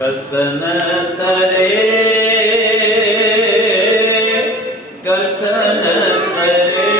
कसन तरे कसन तरे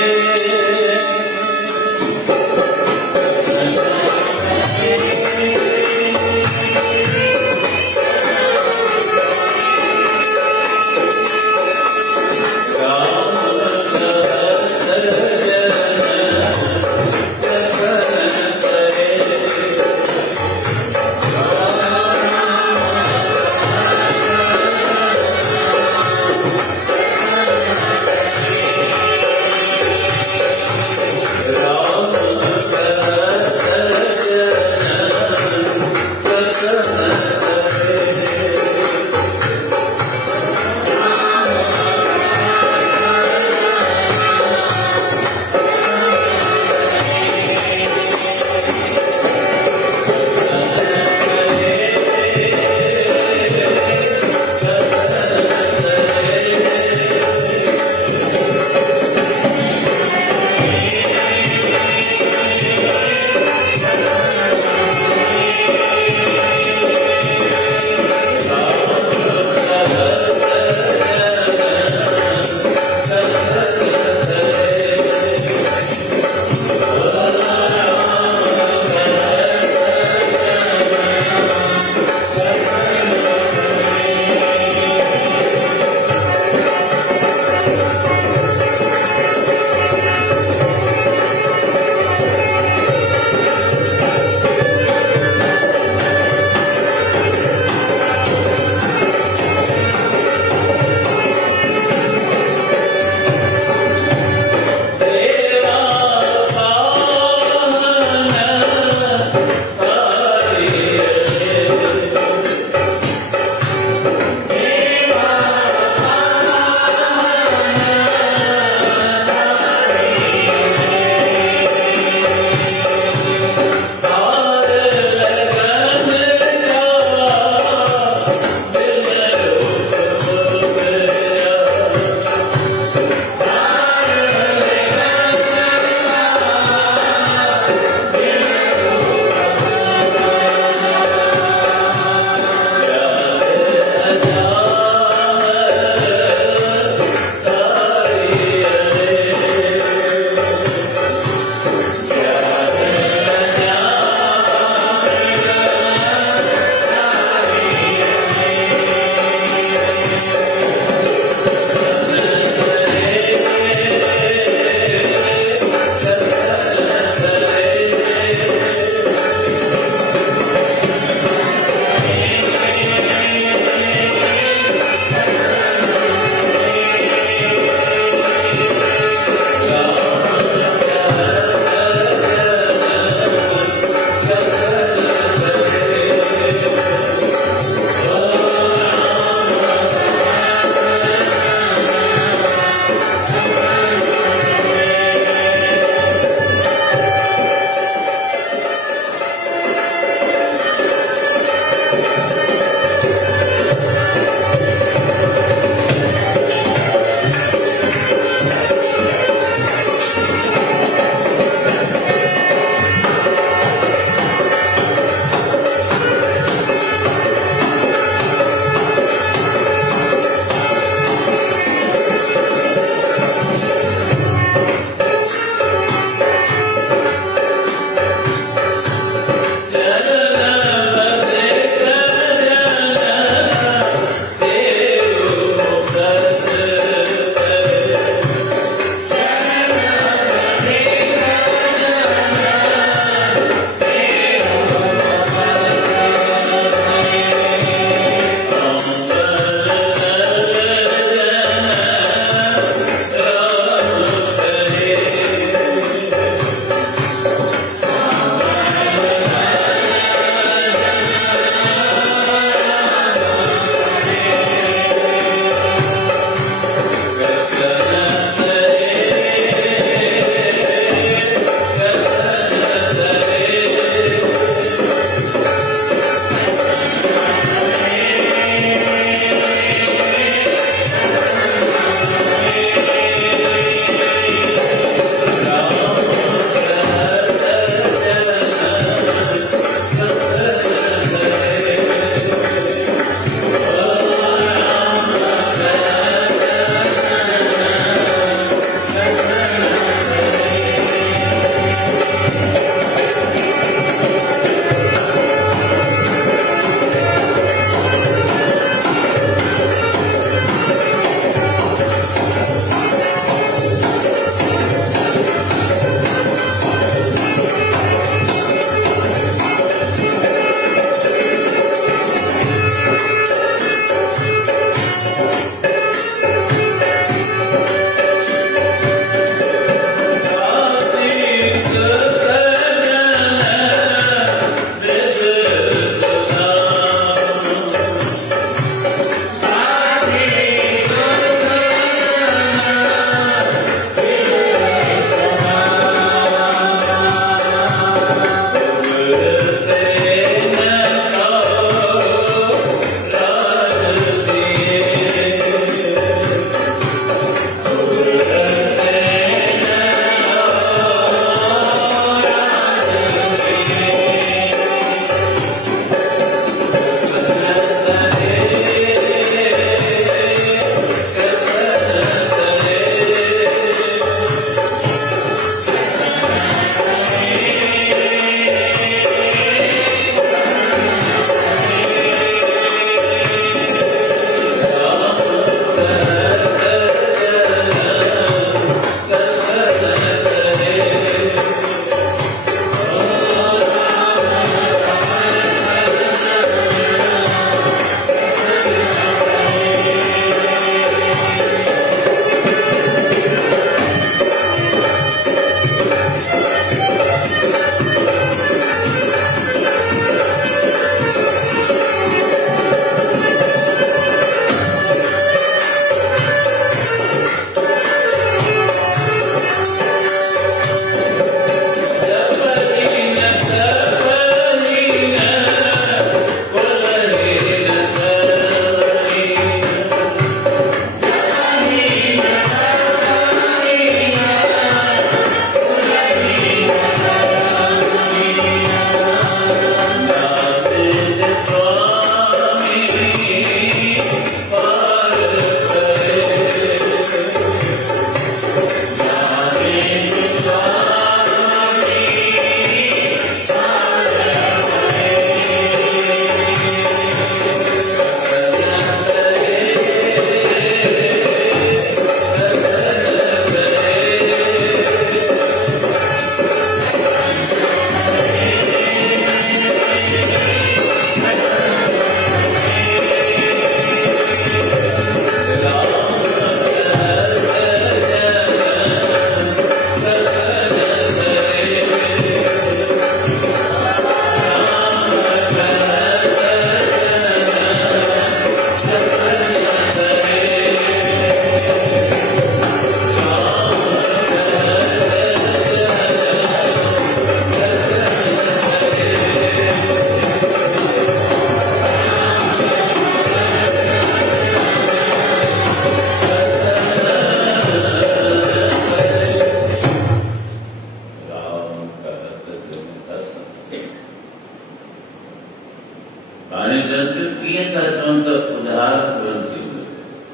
त उधार तुरंत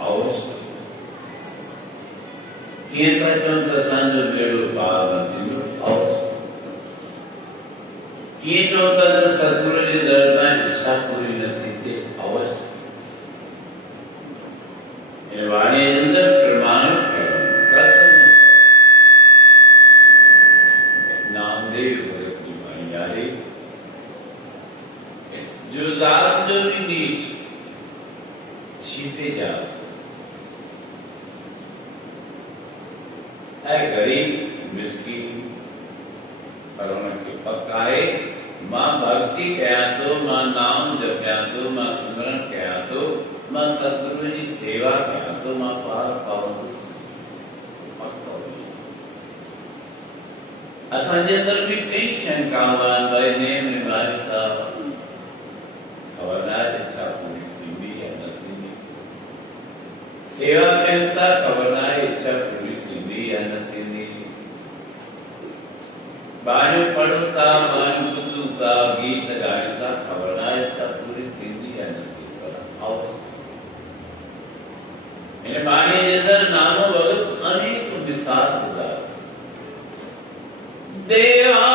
अवस्था कीअं था चवनि त असांजो बेड़ो पार न थींदो अवस्था कीअं चवनि था त सतगुरु जे दर तां इच्छा पूरी न थींदी अवस्था इन वाणी जे अंदर प्रमाणित कयो प्रसन्न नामदेव भगत की वाणी यादे जो जात जो भी नीच छिपे जात है गरीब मिस्कीन पर उनके पकाए मां भक्ति कया तो मां नाम जपया तो मां सिमरन कया तो मां सतगुरु जी सेवा कया तो मां पार पावंदुसि असांजे अंदर भी कई शंकाऊं आहिनि भई नेम निभाइता खबरदार इच्छा पूरी थींदी या न थींदी सेवा कयूं था खबरदार इच्छा पूरी थींदी या न थींदी बाणियूं पढ़ूं था बाणियूं ॿुधूं था गीत ॻायूं था खबरदार इच्छा पूरी थींदी या न थींदी पर आओ हिन बाणीअ जे अंदरि नानो भगत अनेक विस्तार ॿुधायो देवा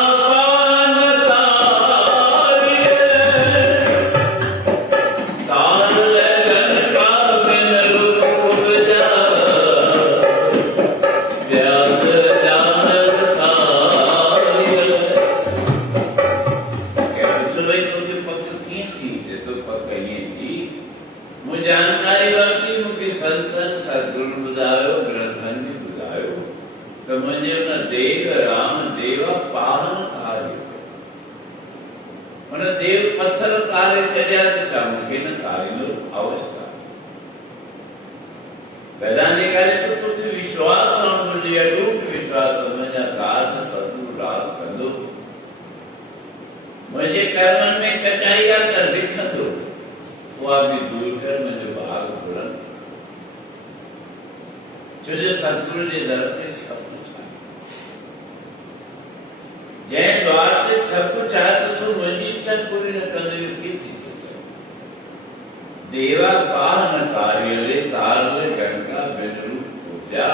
देवा पाहन कार्य तारले गंगा बिनु पूजा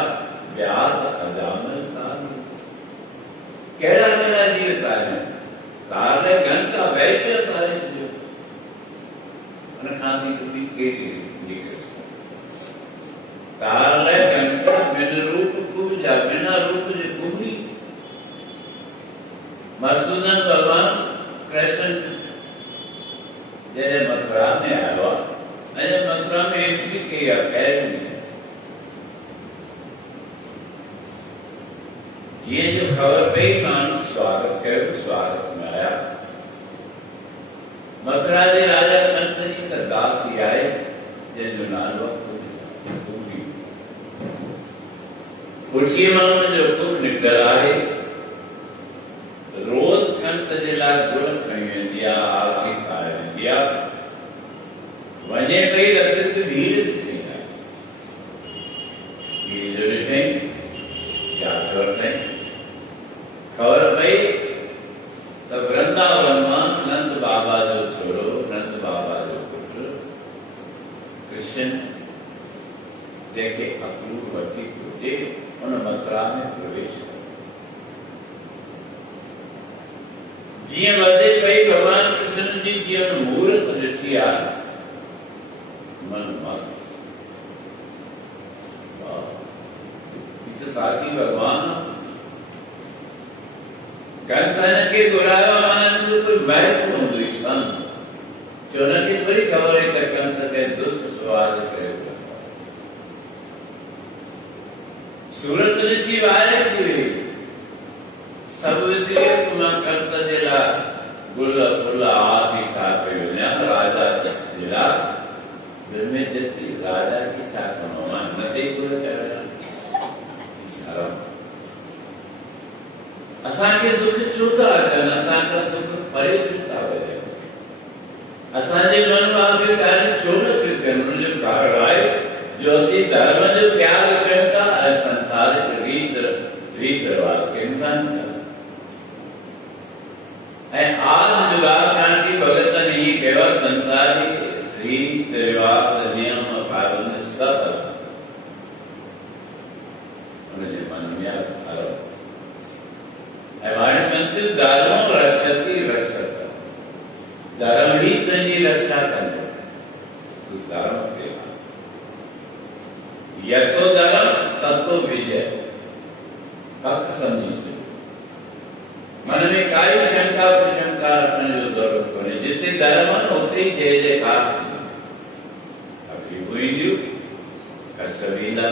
व्याध अजामल तारले केड़ा मेरा जीव तारले गंगा वैश्य तारे जो अन खादी कभी के निकल तारले गंगा बिनु रूप पूजा बिना रूप जे कुमरी मधुसूदन भगवान कृष्ण जैसे मथुरा में आया अरे मथुरा में एंट्री किया पहले ये जो खबर पे मानो स्वागत करो स्वागत में आया मथुरा के राजा कंस जी का दास ही आए जो नालवा पूरी कुर्सी में जो खूब निकल आए रोज कंस जे लाइ गुड़ खणी दिया आरती खाए दिया वने पई रसिक भीड़ थी ये जो थे क्या खबर पई तो वृंदावन में नंद बाबा जो छोरो नंद बाबा जो पुत्र कृष्ण देखे अक्रूर वठी पूजे उन मथुरा में प्रवेश कर जिये वधे पई भगवान कृष्ण जी जी मुहूर्त ॾिठी आहे मन मस्त साकी भगवान कंसन के घुरायो आनंद कोई महत्व हूंदो सन जो उनखे थोड़ी ख़बर है कि कंस के दुष्ट सवाल करे सूरत ऋषि वारे थी सब ऋषि तुम कंस जे ला गुल फुल आदि था पे राजा जिला में जैसी राजा की छात्रों नदी गुल चढ़ना असांखे दुख छो था अचनि असांखां सुख परे छो था वञनि असांजे मन में आखिर ॻाल्हियूं छो नथियूं थियनि उन जो कारण आहे जो असीं धर्म जो त्याग कयूं था ऐं संसारिक रीत रिवाज कयूं था ऐं आदि जुगाड़ कांची भगतनि हीअं कयो आहे संसारी रीत रिवाज दुनिया धर्म हमारे मंत्र धर्म रक्षति रक्षत धर्म ही तुझी रक्षा करते तू धर्म के यतो धर्म तत्व विजय फक्त समझो मन में काई शंका प्रशंका रखने जो जरूरत पड़े जितने धर्म होते ही जय जयकार अभी हुई दियो कसबीला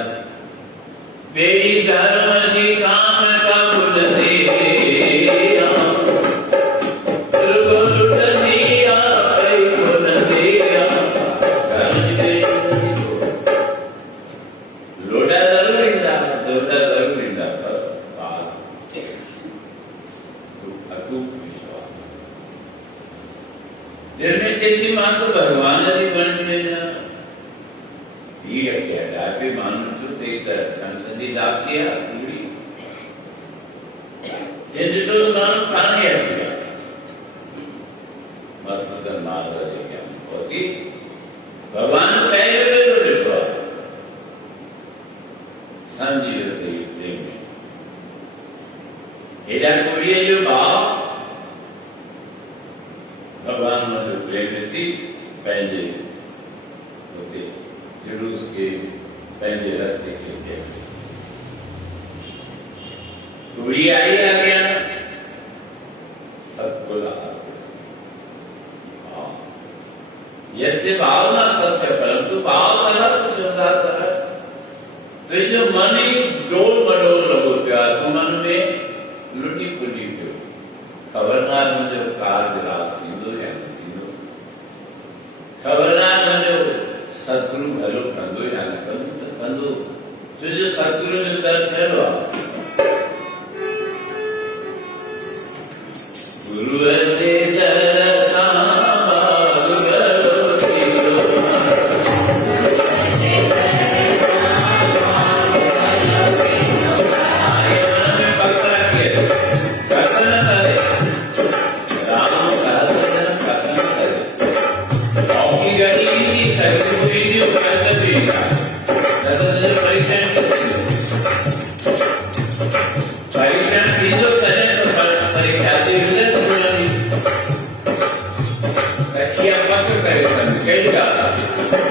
बेई धर्म जी काम का बुल दिया लुट दिया कई बुल दिया लोड़ा जरूर इंदा पर बात अटूट विश्वास दिल में चेती मान तो भगवान जी बन लेना ये क्या डाके मान तो तेत कंसदी दासिया पूरी जिन तो मान काने है मस्त मार रहे क्या होती भगवान पहले में देखो समझिए तो ये में हेरा कोई जो भाव भगवान में जो प्रेम सी पहले होते जुलूस के पहले रास्ते से पूरी आई आ गया सबको यस्य भावना तस्य परंतु भाव करा तो श्रद्धा करा तो जो मन ही डोल मडोल लगो प्यार तो मन में लुटी पुटी पियो खबरदार मुझे कार्य राशि दो या सीधो खबरदार मुझे सद्गुरु भलो कंदो या कंदो तुझे सद्गुरु ने दर ठहरो गुरु ने दरता परीक्षा सीधो करे तो परीक्षा से अच्छी आपका क्यों परीक्षा कैसे गाता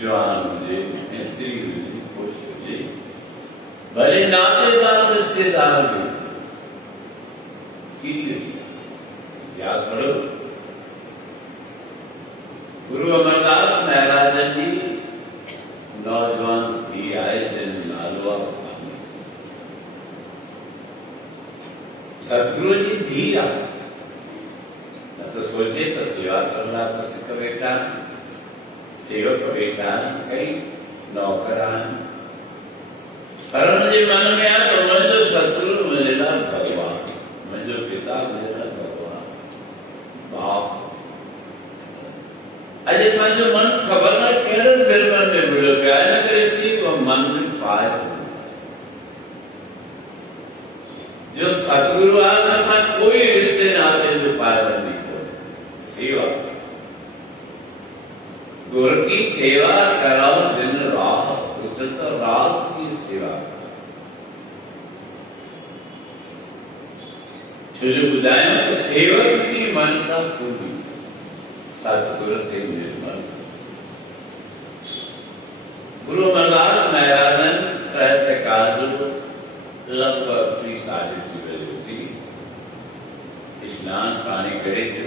जवान हुजे, स्त्री हुजे, पुरुष हुजे, भले नातेदार रिश्तेदार भी याद करो। गुरु अमरदास महाराज जी नौजवान थी आए जिन नालवा सतगुरु जी थी आ तो सोचे तो सेवा करना तो सिख बेटा सेवक बेटा कई नौकरान करण जे मन में आ तो मुझे सतगुरु मिलेला भगवान, मुझे पिता मिलेला भगवान बाप। अॼु असांजो मन ख़बर न कहिड़े फिल्मनि में विड़ियो पियो आहे, इन करे सी वो मन में पाए जो सतगुरु आहे न असां कोई रिश्ते नाते जो पाबंदी कोन्हे। सेवा गुर की सेवा कराओ दिन रात, तो रात की सेवा छो जो ॿुधायूं त सेवक की मनसा पूरी सतगुरु थे निर्मल। गुरु अमरदास महाराजन रहते काल लगभग 3:30 बजे थी स्नान पानी करे के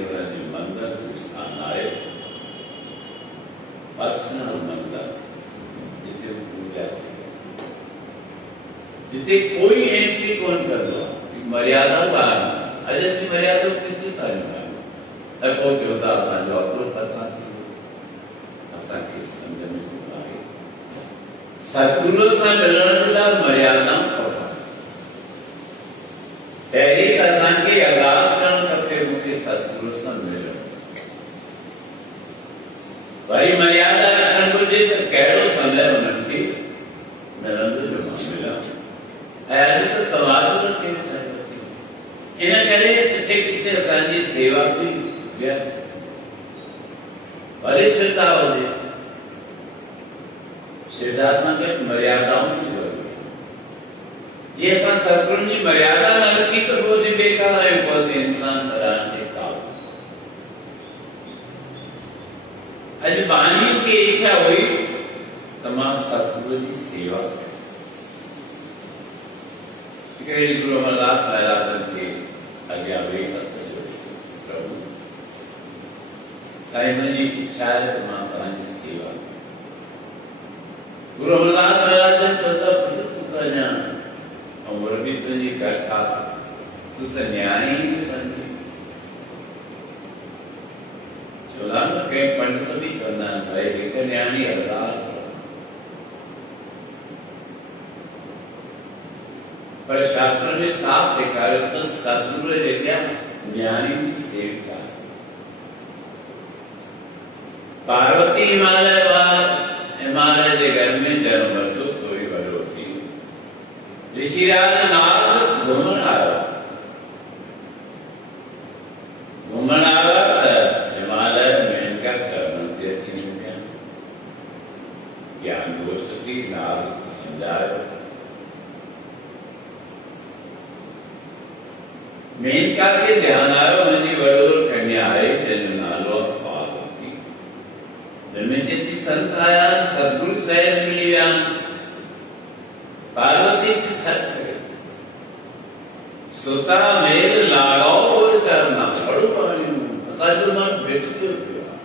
मंदिर स्थान आए पर्सनल मंदिर जिते पूजा थी, जिते कोई एंट्री कौन कर दो मर्यादा बाहर अजसी मर्यादा किसी तारीख को जोता असांजो अपनो पता थी असांखे सम्झ में न आहे सतगुरु सां मिलण लाइ मर्यादाऊं खपनि। पहिरीं त असांखे अरदास करणु खपे मूंखे सतगुरु सां मिलणु, वरी मर्यादा रखणु घुरिजे त कहिड़ो समय हुननि खे मिलंदो जो मां मिलां। ऐं अॼु त तमाशो न कयो इन करे किथे किथे असांजी सेवा बि भले श्रद्धा हुजे, श्रद्धा सां गॾु मर्यादाऊं बि ज़रूरी। जे असां सतगुरुनि जी मर्यादा न रखी त पोइ असीं बेकार आहियूं, पोइ असीं इंसान सराहण जे क़ाबिल। अॼु बानी खे इच्छा हुई त मां सतगुरु जी सेवा कयां। हिकिड़े गुरु अमरदास महाराजन खे अॻियां वेही हथ जोड़े प्रभु साईं मुंहिंजी इच्छा आहे त मां तव्हांजी सेवा कयां। गुरु अमरदास महाराज चयो त तूं त अञा उमिरि बि तुंहिंजी घटि आहे, तूं त न्याणी ई सम्झी। चवंदा न कंहिं पंडित बि चवंदा आहिनि भई हिकु न्याणी अरदास करो, पर शास्त्र में साफ ॾेखारियो त सतगुरु जे अॻियां न्याणी बि सेविका आहे। पार्वती हिमालय जे घर में जनम वरितो, थोरी वॾो थी ऋषिराज नारद घुमण आयो त हिमालय मेनका चरणनि ते अची मिलिया। ज्ञान गोष्ठ थी, नारद सम्झायो। मेनका के ध्यान आयो मुंहिंजी वॾोर कन्या आहे जंहिंजो नालो पार्वती। जिनमें जेतिरी संत आया सतगुरु सहज मिली विया। पार्वती की सट सुता मेल लागाओ चरना बड़ो पाणी असांजो मन भिटकियो पियो आहे।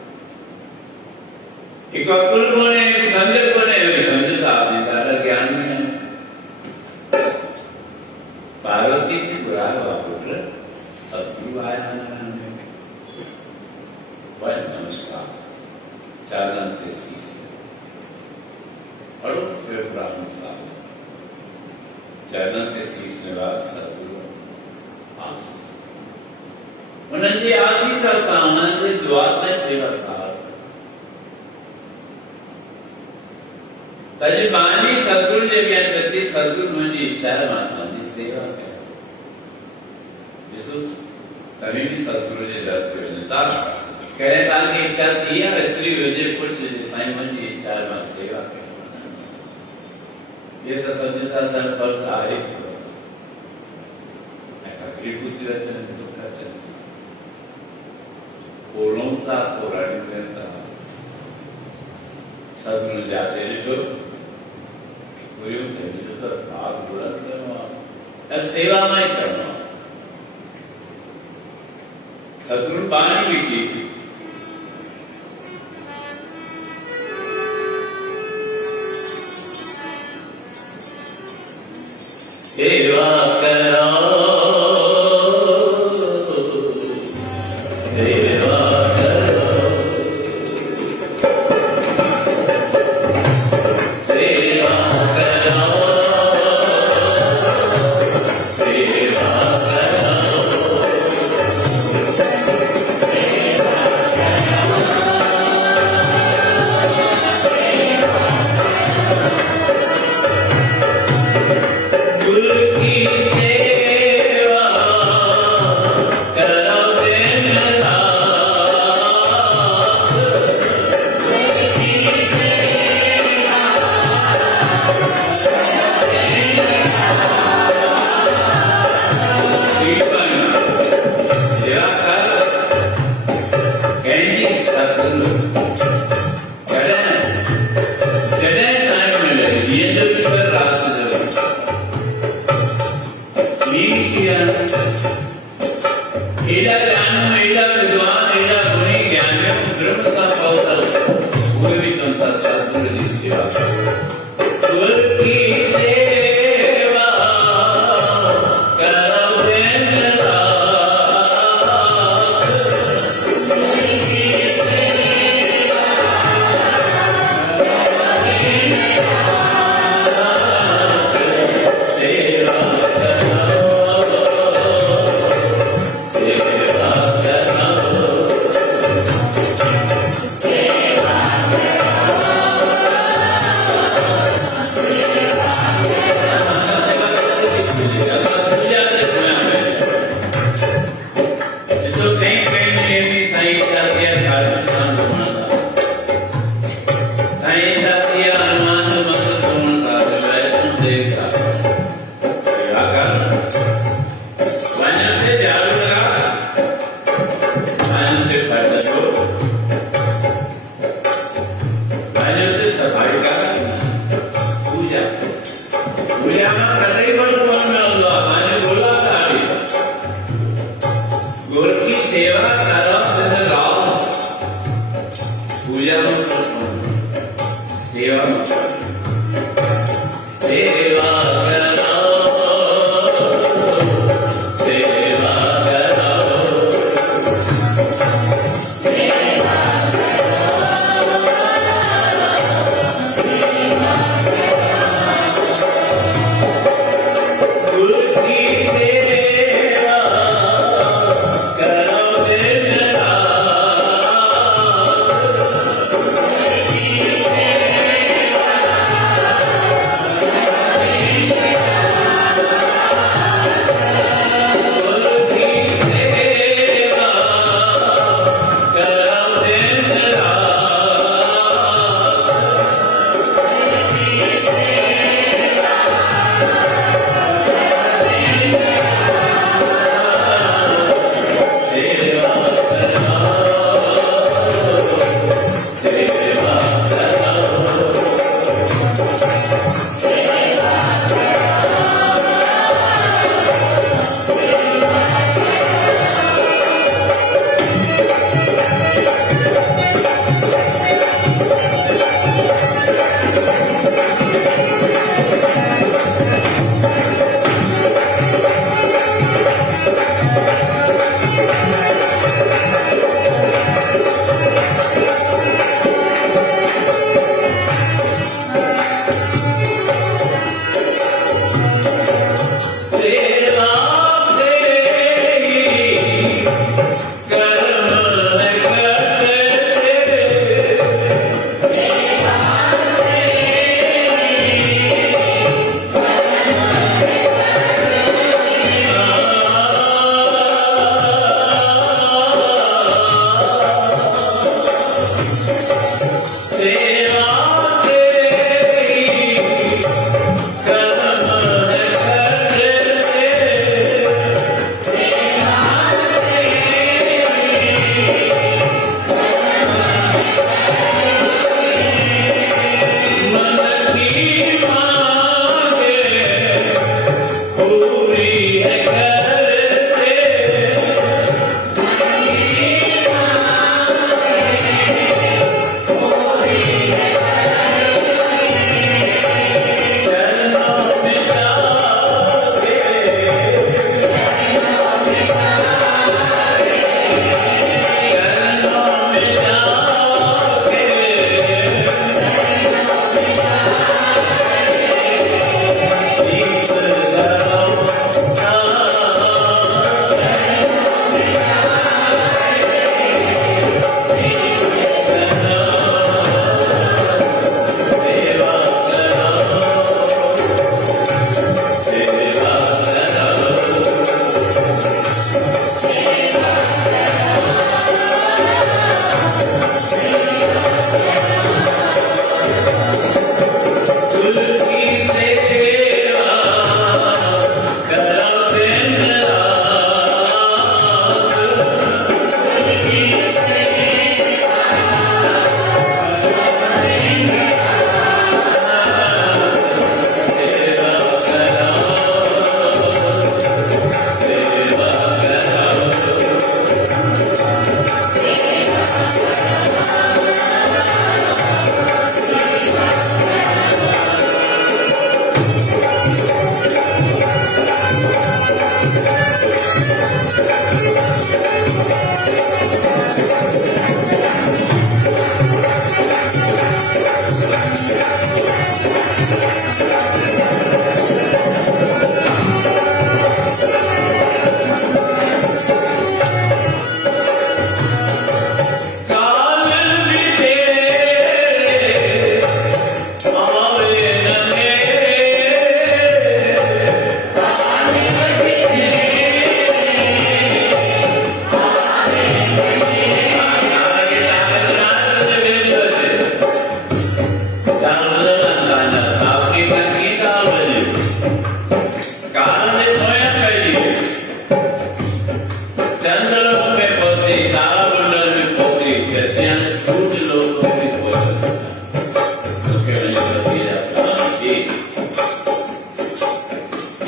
हिकु अकुल कोन्हे, हिकु सम्झ कोन्हे, सम्झंदा असीं ॾाढा ज्ञानी आहिनि। पार्वती खे घुरायो आहे पुट सतगुरु आया आहिनि। वञ नमस्कार चरणनि ते शीश पढ़ो ब्राह्मण साहब चरणनि ते शीश निवार सतगुरु आशीष। उन्हनि जी आशीष सां उन्हनि जे दुआ सां प्रेमकार तजे बानी सतगुरु जे अॻियां चची सतगुरु मुंहिंजी इच्छा आहे मां तव्हांजी सेवा कयां। ॾिसो तव्हीं बि सतगुरु जे दर ते वञो था, कॾहिं तव्हांखे इच्छा थी आहे स्त्री हुजे पुरुष हुजे साईं मुंहिंजी इच्छा आहे मां सेवा कयां। ये तो सम्झंदा सर पर आहे तकलीफ़ूं थी अचनि, दुख अचनि, कोलूं था, कोराड़ियूं कनि था। सदगुरु जाते जो पूरी तो भाग बुलंद करना सेवा में ही करना सतगुरु बाणी भी की सेवा करो सेवा करो सेवा करो सेवा गुरु की सेवा करो दिन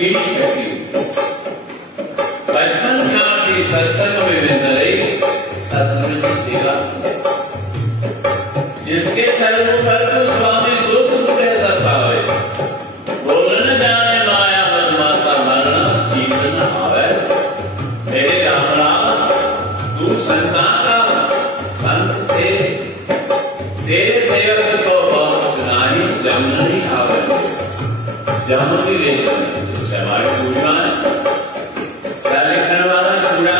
ठीक है बचपन में सत्संग में विंद रही सतगुरु की सेवा जिसके कर्म पर तो स्वामी सुख कहता पावे बोलन जाने माया बदमाता मरना जीवन आवे मेरे राम राम तू संतान का संत थे तेरे सेवक को बहुत सुनाई जम नहीं आवे जम भी ले हमारे पूर्णिमा क्या लिखने वाला पूरा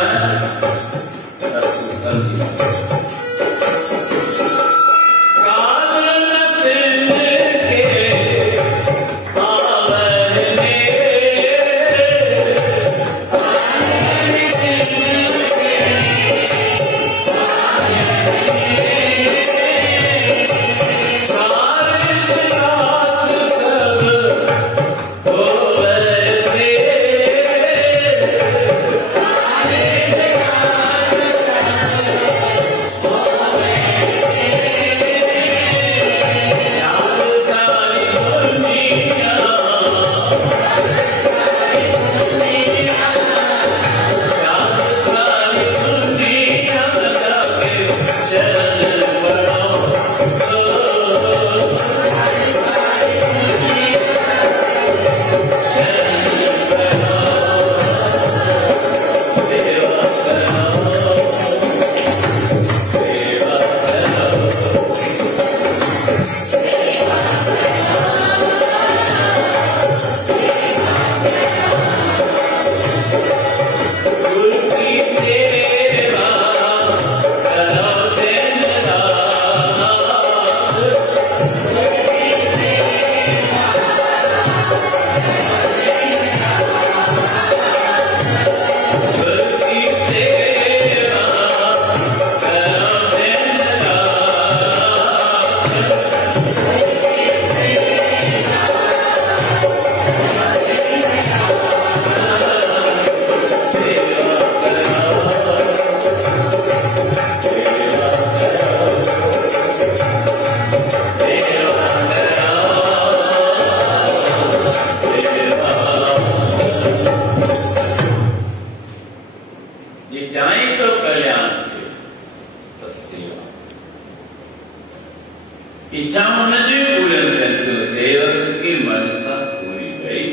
इच्छा मनजे पूरन संतो सेवक की मनसा पूरी गई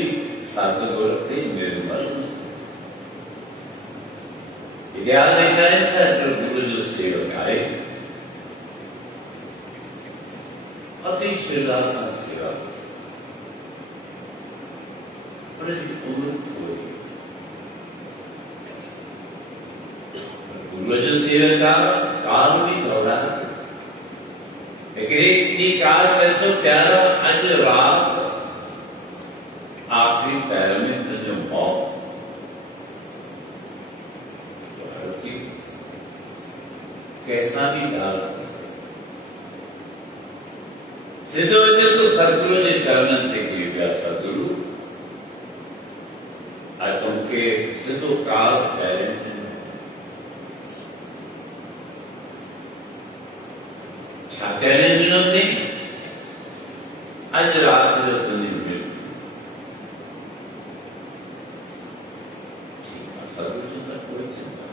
सतगुर थे निर्मल इतिहास लिखा था तो गुरु जो सेवक आए अति श्रद्धा सा सेवा बड़ी उम्र थोड़ी गुरु जो सेवक का काल भी दौड़ा इतनी काल कैसे प्यारा अज रात आखिरी पैर में तो जो मौत कैसा भी डाल सिद्धो तो सतगुरु ने चरणन ते की गया सतगुरु आज तुमके सिद्धो काल चैलेंज चैलेंज नथी आज रात जो तुमने मृत्यु सतगुरु का कोई चिंता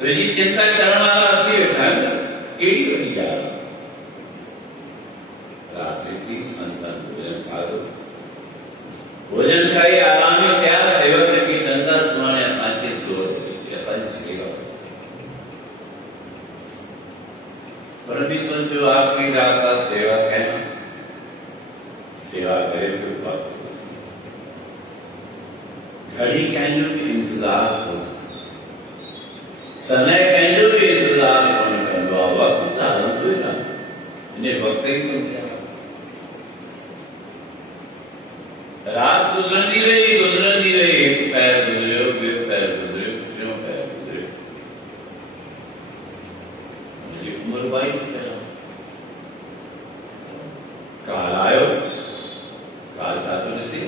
तो ये चिंता करने वाला सी बैठा केड़ी बनी जा रात्रि थी संतान भोजन खा दो भोजन खाई आरामी त्या सेवक की धंधा तुम्हारे असांखे जोर असांजी सेवा परमेश्वर जो आखिरी रात का सेवा कहना सेवा करे तो बात घड़ी कहने भी इंतजार हो समय कहने भी इंतजार होने का वक्त चालू तो ना इन्हें वक्त ही तो क्या रात गुजरनी रही पैर गुजरे वे पैर गुजरे क्यों पैर गुजरे मुझे उम्र बाई चला काल आयो काल जातो नसी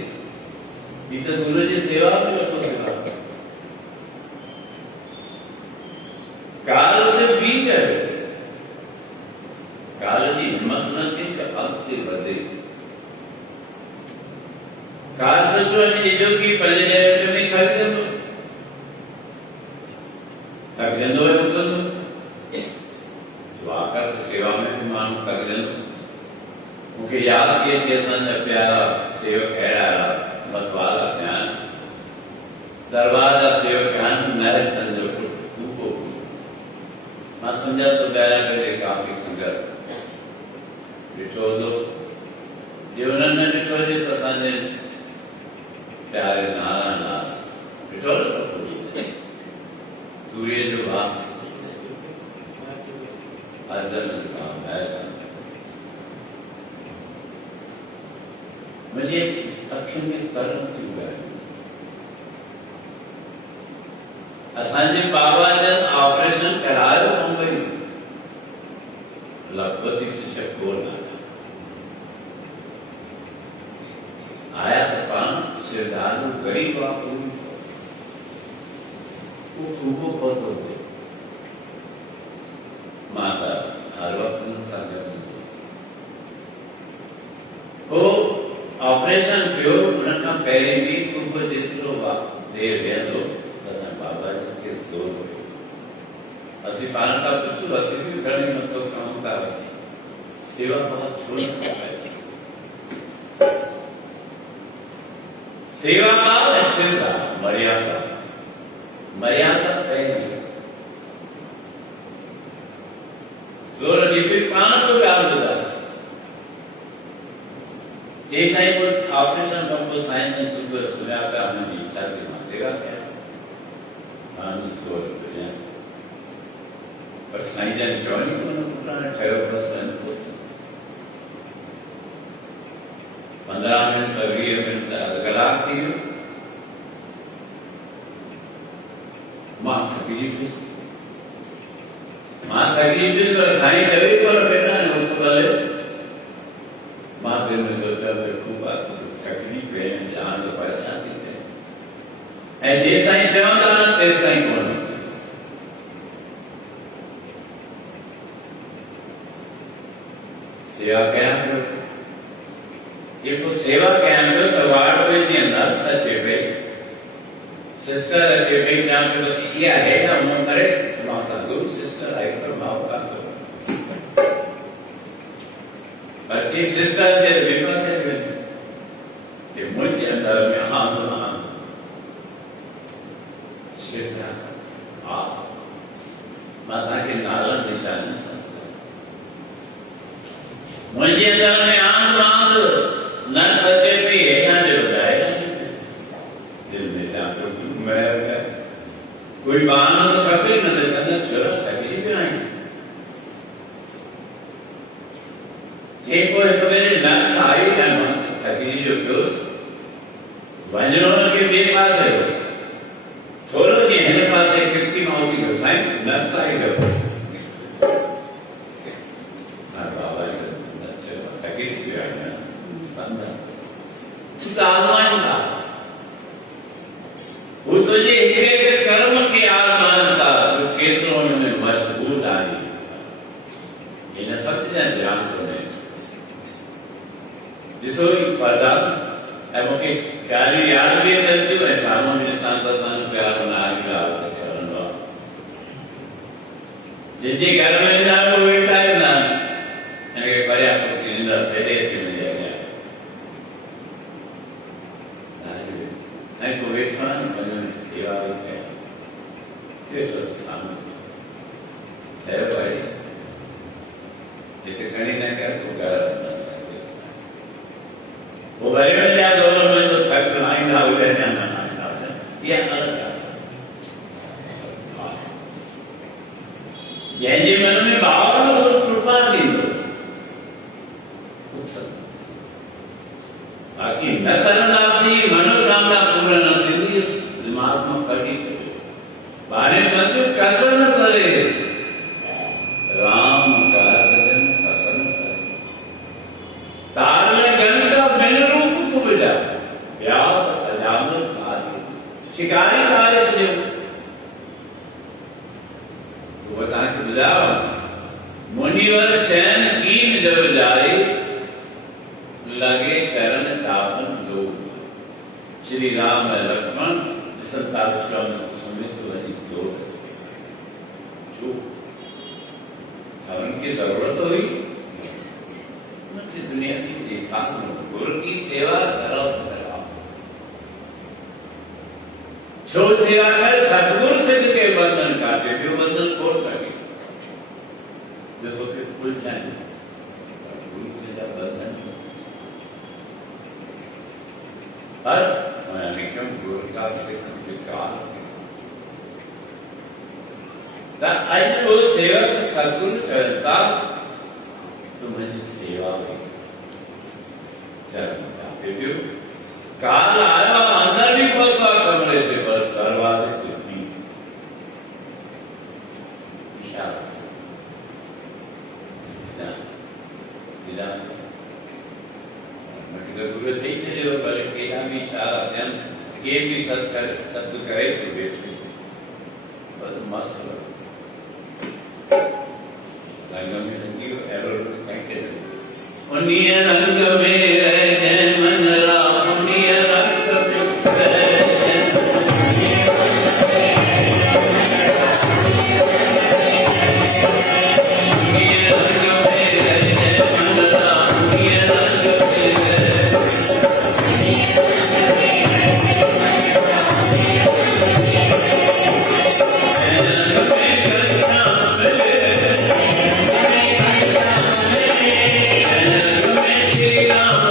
इधर गुरु जी सेवा में करतो काल से बीत है काल की हिम्मत न थी कि अगते बढ़े काल सचो ने जो की पल्ले जाए तो नहीं थक जंदो है उतन जो आकर सेवा में भी मान थक जंदो मुझे याद किए जैसा न प्यारा सेवक कह रहा मतवाला ध्यान दरवाजा सेवक ध्यान नहर चंद्र को मैं समझा तो प्यारा करे काफी संगत बिठो दो जीवन में बिठो जी तो संजय प्यारे नारा नारा बिठो तो सूर्य जो भाव अर्जन का है मुझे अखियों में तरन थी गए असांजे बाबा जन ऑपरेशन करायो मुंबई लखपति से चकोर आया तो पान श्रद्धालु गरीब बापू वो खूबो बहुत होते माता हर वक्त संगत वो ऑपरेशन थियो उनका पहले भी खूब जेतिरो देर वेंदो असां बाबा जी के जोर हुयो असीं पाण खां पुछो असीं बि घणी मथो कमु था सेवा बहुत छो न कयो सेवा का निश्चिंता मर्यादा मर्यादा पहली जोर दीपी पान तो गाल दा जैसा ही वो ऑपरेशन हमको साइंस में सुबह सुना था हमने इच्छा थी मां सेवा क्या पानी सोर दुनिया पर साइंस ने जॉइन को पुराना ठहरो प्रश्न पूछ 15 मिनट 20 मिनट कलाक थी मां थकी पर साईं करे पर बेटा ने उठ बोले मां दिन में सोचा तो खूब बात तकलीफ है जान तो परेशानी है ए जे साईं चवंदा न ते साईं कोन सेवा कया जेको सेवा कया तो वार्ड में जे नर्स अचे पे सिस्टर अचे पे क्या तो बस ये है ना वो करे माता गुरु सिस्टर आई पर मां का पर जी सिस्टर जे विपा से के मुझे अंदर में हां सिस्टर आ माता के नालन निशान से मुझे अंदर में आंद न सके भी यहाँ जो जाएगा दिल में जाकर मैं कोई बहाना तो कभी न देता न चलो तकलीफ नहीं जे कोई मेरे नर्स आई है तकलीफ जो क्यों वंजनों के बे पास है छोड़ो जी है पास है किसकी मौसी को साइन नर्स आई जो आजमान था वो तुझे एक कर्म के आजमान था जो केतरों में मजबूत आई इन्हें सब चीजें ध्यान सुने जिसो फरजाद है मुझे प्यारी याद भी करती हूँ ऐसा मुझे सांतासान प्यार बना के आते चरण लो जिनके घर में ना वो बेटा है ना अगर पर्याप्त सिंदा सेडे के में को वेठन बने सेवा है ये तो सामने है भाई ये कहीं ना कर को कर न सकते वो भाई में क्या दोनों में तो थक नहीं ना हुए ना ये अलग जैन जी मन में भाव में सब कृपा दी दो बाकी न करनासी मनोकामना पूर्ण न थी दिमाग में कटी बाने चंदु कसन करे राम का भजन कसन करे तारले गणिता बिन रूप को बिजा व्यास अजामत कार्य शिकारी कार्य से तो बता के बुझाओ मुनिवर शयन कीन जब जाए लगे चरण चापन लोग श्री राम लक्ष्मण संतान समेत वही जोड़ जो उनकी जरूरत हुई मुझे दुनिया की देखा गुरु की सेवा करो करो जो सेवा कर सतगुरु सिद्ध के बंधन काटे जो बंधन कौन काटे जो तो फिर खुल जाए गुरु से जब बंधन पर मैं लिखूं गुरु का सिख विकार आज वो सेवक सतगुरु करता तुम्हारी सेवा में चरण चाहते हो काल आया अंदर ही फंसा कमरे के पर दरवाजे के बीच इशारा गुरु नहीं चले हो पर केला भी इशारा जन के भी शब्द करे तो बैठे बहुत मस्त रंग में रंगी एरर कहते हैं उन्हीं रंग में रहे मन राम उन्हीं रंग Yeah.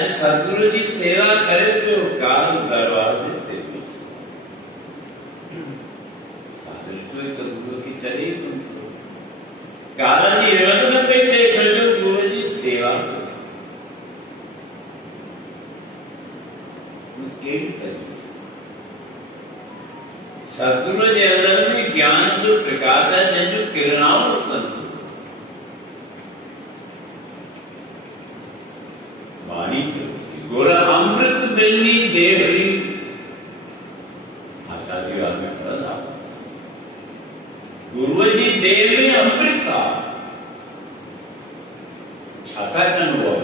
आज सतगुरु जी सेवा करे तो काल दरवाजे ते तो गुरु की चली तुमको काला जी रत्न पे थे जो गुरु जी सेवा सतगुरु जी अंदर में ज्ञान जो प्रकाश है जो किरणाओं संत वाणी गोरा अमृत बेनी देवरी आचार्य वाद में पढ़ा था गुरु जी देव में अमृत था छाता का अनुभव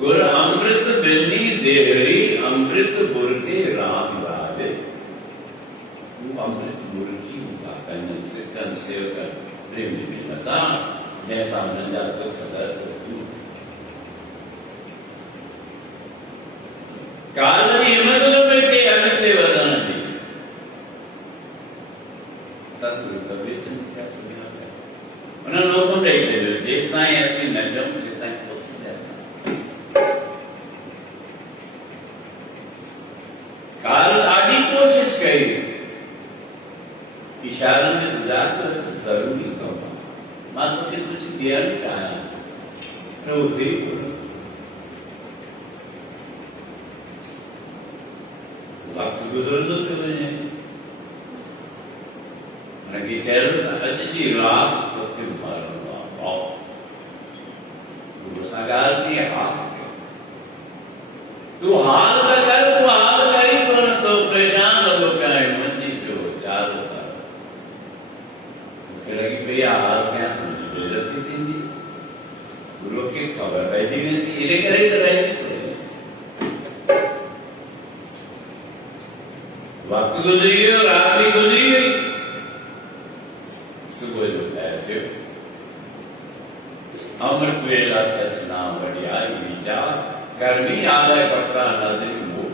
गुरु अमृत बेनी देवरी अमृत बुरके राम राजे वो अमृत बुरकी होता कन्न से कन सेवक प्रेम मिलता जैसा मन जातो सदर काल हिमदलो में के अनते वदन दी सतगुरु कबीर सिंह क्या सुना है उन्होंने लोगों ने देखे जिस ताई ऐसी न जाऊं जिस ताई खुद से जाता काल आदि कोशिश करी इशारों में गुजार तो जरूरी कहूँगा मात्र के कुछ दिया नहीं चाहा तो उसे वक्त गुजर दो लगी अज जी रात तो क्यों मारूंगा मौत गुरु सागार की हाल तू हाल का कर तू हाल करी तो परेशान लगो क्या हिम्मत नहीं जो चार होता लगी भैया हाल क्या जरूरत थी गुरु की खबर बैठी नहीं थी इधे करे तो रहे वक्त गुजरी और रात भी गुजरी गई सुबह जो ऐसे अमृत वेला सच नाम बढ़ियाई विचा कर्मी आलय कपड़ा नदी मोट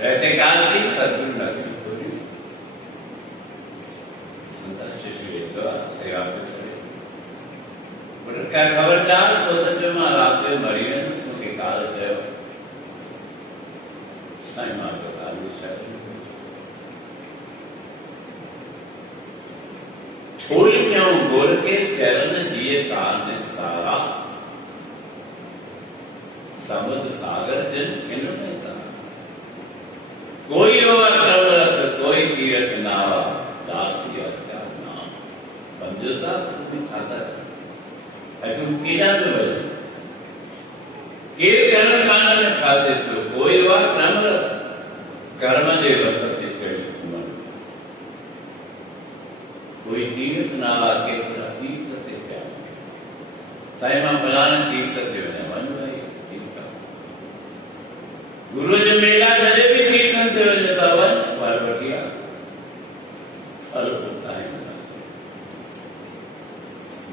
रहते काल की सदगुरु नदी पूरी संत शिशु सेवा क्या खबरदार तो सच में रात मरी है उसमें के काल है साईं माता छोड़ क्यों गोर के चरण जिए काल निस्तारा समुद्र सागर जन खिन में था कोई होगा क्रमरथ कोई तीरथ नावा दासी क्या नाम समझौता तुम्हें खाता है तुम कीड़ा में बजे के कर्म कांड में खाते तो कोई हुआ क्रमरथ कर्म देव सत्य चल कोई तीर्थ नाला के तीर्थ सत्य क्या साईं मां फलाने तीर्थ सत्य मन भाई गुरु जो मेला चले भी कीर्तन से हो जाता वन फल बटिया फल होता है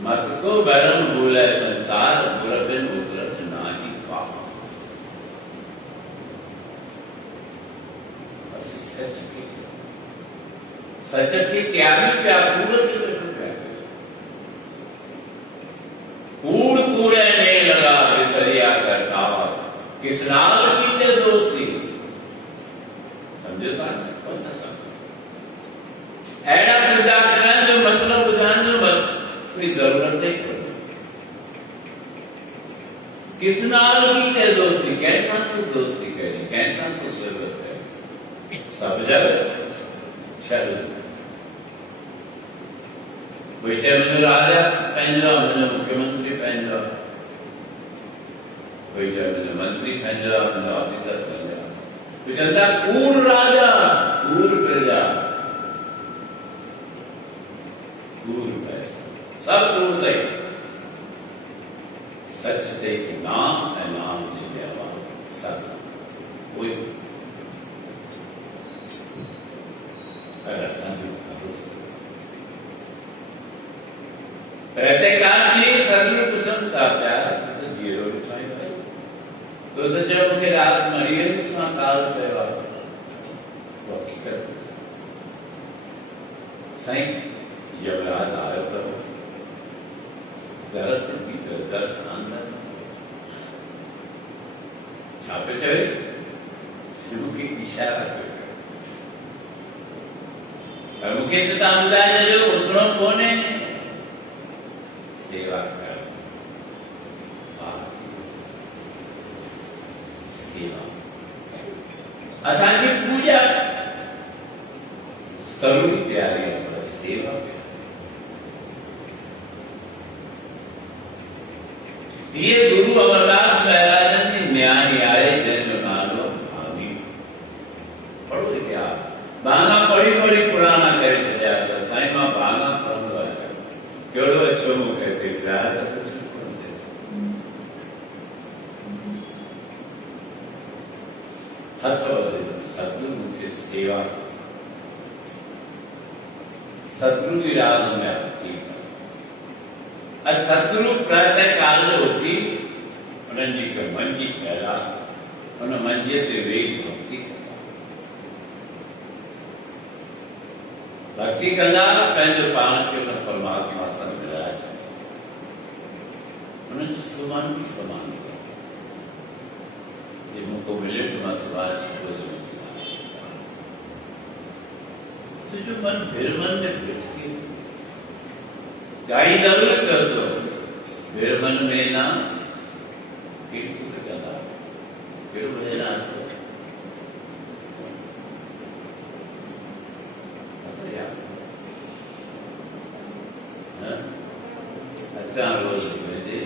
मत को बरम भूले संसार बुरबिन उतरस नाही पाप सच की त्यागी क्या पूर्ण की कूड़ कूड़े ने लगा बिसरिया करता किस नाल की ते दोस्ती समझे कौन सा एड़ा सीधा करना जो मतलब बुझाने जो कोई जरूरत है किस नाल की ते दोस्ती कैसा तो दोस्ती करी कैसा तो जरूरत है सब जगह चल कोई चाहे राजा पंजा मैंने मुख्यमंत्री पंजा कोई चाहे मैंने मंत्री पंजा मैंने ऑफिसर पंजा कोई चलता कूड़ राजा कूड़ प्रजा कूड़ पैसा सब कूड़ दे सच दे के नाम है नाम ले लिया सब कोई रहते काल जी सदगुरु पुछन का प्यार तो जीरो लिखाई भाई तो जब उनके रात मरी है उसमें काल सेवा वो हकीकत सही जब रात आयो तो दर्द की दर्द अंदर छापे चढ़े मुख्य इशारा कर मुख्य ताम बुधाए जो उसरो कोने सेवा कर सेवा असांजी पूजा सभी तैयारी है सेवा ये गुरु अमरदास महाराजन ने न्याय आए जन नालो भावी पढ़ो क्या बांगा पढ़ी पढ़ी पुराना करे चला था साईं मां बांगा पढ़ो है केड़ो अच्छो मु कहते प्यार तो हथ सतगुरु की सेवा सतगुरु की राह में ठीक सतगुरु प्रातः काल होती उन्हनि के मन की ठहरा उन मंजे ते वेही भक्ति भक्ति कंदा पंहिंजो पाण खे उन परमात्मा सां मिलाए उन्हनि जो समान भी समान ये मुझको मिले तो मैं सुभाष को जो मन भीरमन में बैठ के गाई जरूरत कर दो मेरे मन में ना कीर्ति का ज्यादा फिर मुझे ना अच्छा रोज मुझे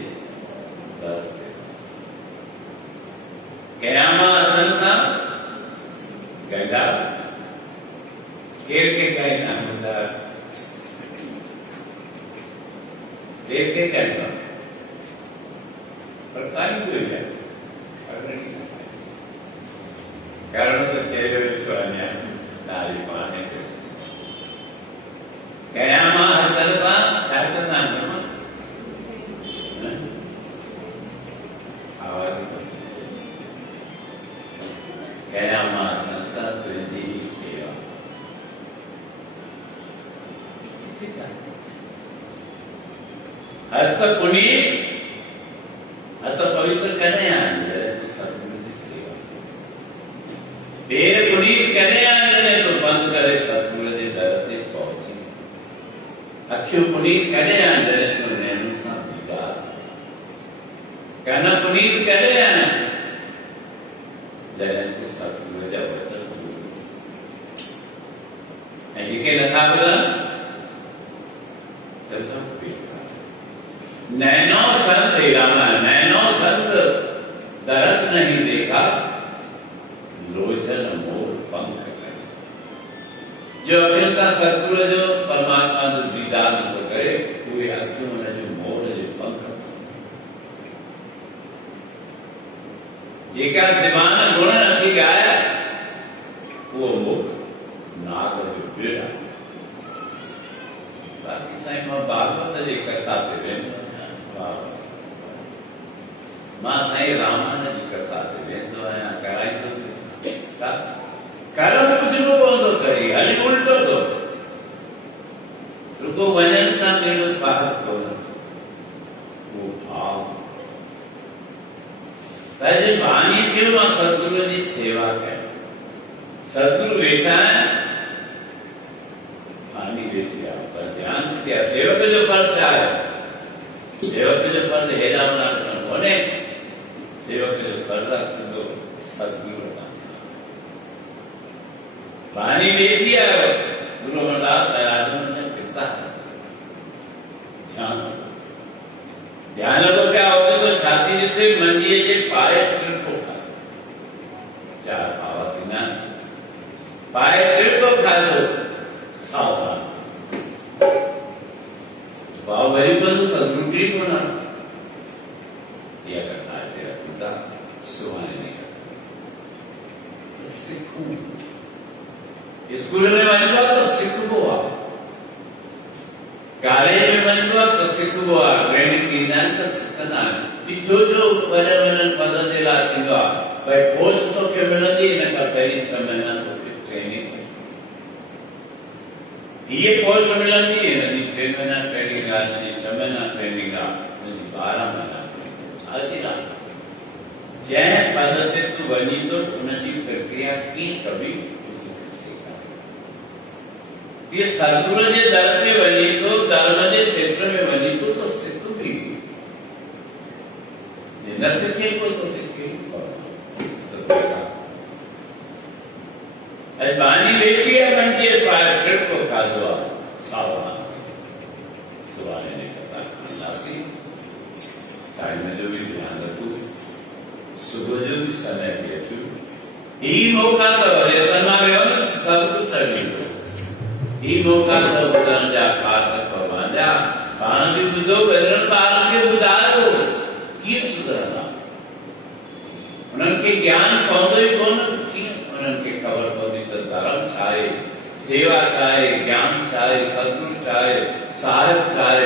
कयामा संसा गंगा केर के कहीं ना होता देख के कहना पर काई हुई है कारण तो चेहरे में छोड़ने नाली पाने के कयामा हर सा चाहता ना आवाज कयामा संसा तुझी सेवा हस्त पुनीत हस्त पवित्र कहने आए तो सतगुरु की सेवा पैर पुनीत कहने आए तो बंद करे सतगुरु के दर पे पहुंचे अखियों पुनीत कहने आए तो नैन सा विगार कहना पुनीत कहने आए जैन तो सतगुरु का वचन ऐसे के नथा बोला चलता नैनो संत नैनो संत दरस नहीं देखा लोचन मोर पंख करे जो अहिंसा सतगुरु जो परमात्मा जो दीदार तो करे पूरे अखियों में जो मोर जो पंख जेका ज़बान गुण नथी गाया वो मुख नाग जो बेड़ा बाकी साईं मां भागवत जी कथा ते वेंदो मां साईं रामायण जी कथा ते वेंदो आहियां कराईंदो कर्म कुझु पवंदो करी हली उल्टो थो रुगो वञण सां मेरो पाहक कोन वो भाव तजे वाणी के मां सतगुरु जी सेवा कया सतगुरु वेठा वाणी वेठी आहे पर ध्यान दिया सेवक जो फर्ज आहे सेवक जो फर्ज हेॾा वॾा कोन्हे सेवक जो फर्ज आहे सिधो सतगुरु वाणी वेठी आहे गुरु अमरदास महाराज ने पिता ध्यान ध्यान को क्या होता तो छाती से मंजिए जे पाए ट्रिप खा चार पावती ना पाए ट्रिप खा दो सावधान भाव गरीब बंधु सदगुरु ट्रिप होना यह करता है तेरा पिता सुहाने सिखू स्कूल में वञिबो तो सिखबो आहे कॉलेज में वञिबो तो सिखबो आहे ट्रेनिंग ॾींदा आहिनि त सिखंदा आहिनि जो वॾनि वॾनि पद ते लाइ थींदो आहे भई पोस्ट तोखे मिलंदी हिन खां पहिरीं 6 महीना तोखे ट्रेनिंग ये पोस्ट मिलंदी हिनजी 6 महीना ट्रेनिंग आहे हिनजी 6 महीना ट्रेनिंग आहे हिनजी 12 महीना ट्रेनिंग आहे जंहिं पद ते तू वञी थो उनजी प्रक्रिया कीअं कबी ये सतगुरु जे दर ते वञी थो, धर्म जे क्षेत्र में वञी थो तो सिख बि न सिखे को तो बानी वेठी है मंजे पाए फिर को कादवा सावधान सुवाने ने कथा नासी टाइम में जो भी ध्यान रखो सुबह जो भी समय दिए तू यही मौका तो है तमारे और सब कुछ अभी यही मौका तो बदन जा कार तक भगवान जा पाण भी बुधो बदन पाण के बुधायो की सुधरना उनके ज्ञान पौंदो ही कोन उनके खबर पौंदी तो धर्म चाहे सेवा चाहे ज्ञान चाहे सद्गुरु चाहे साहिब चाहे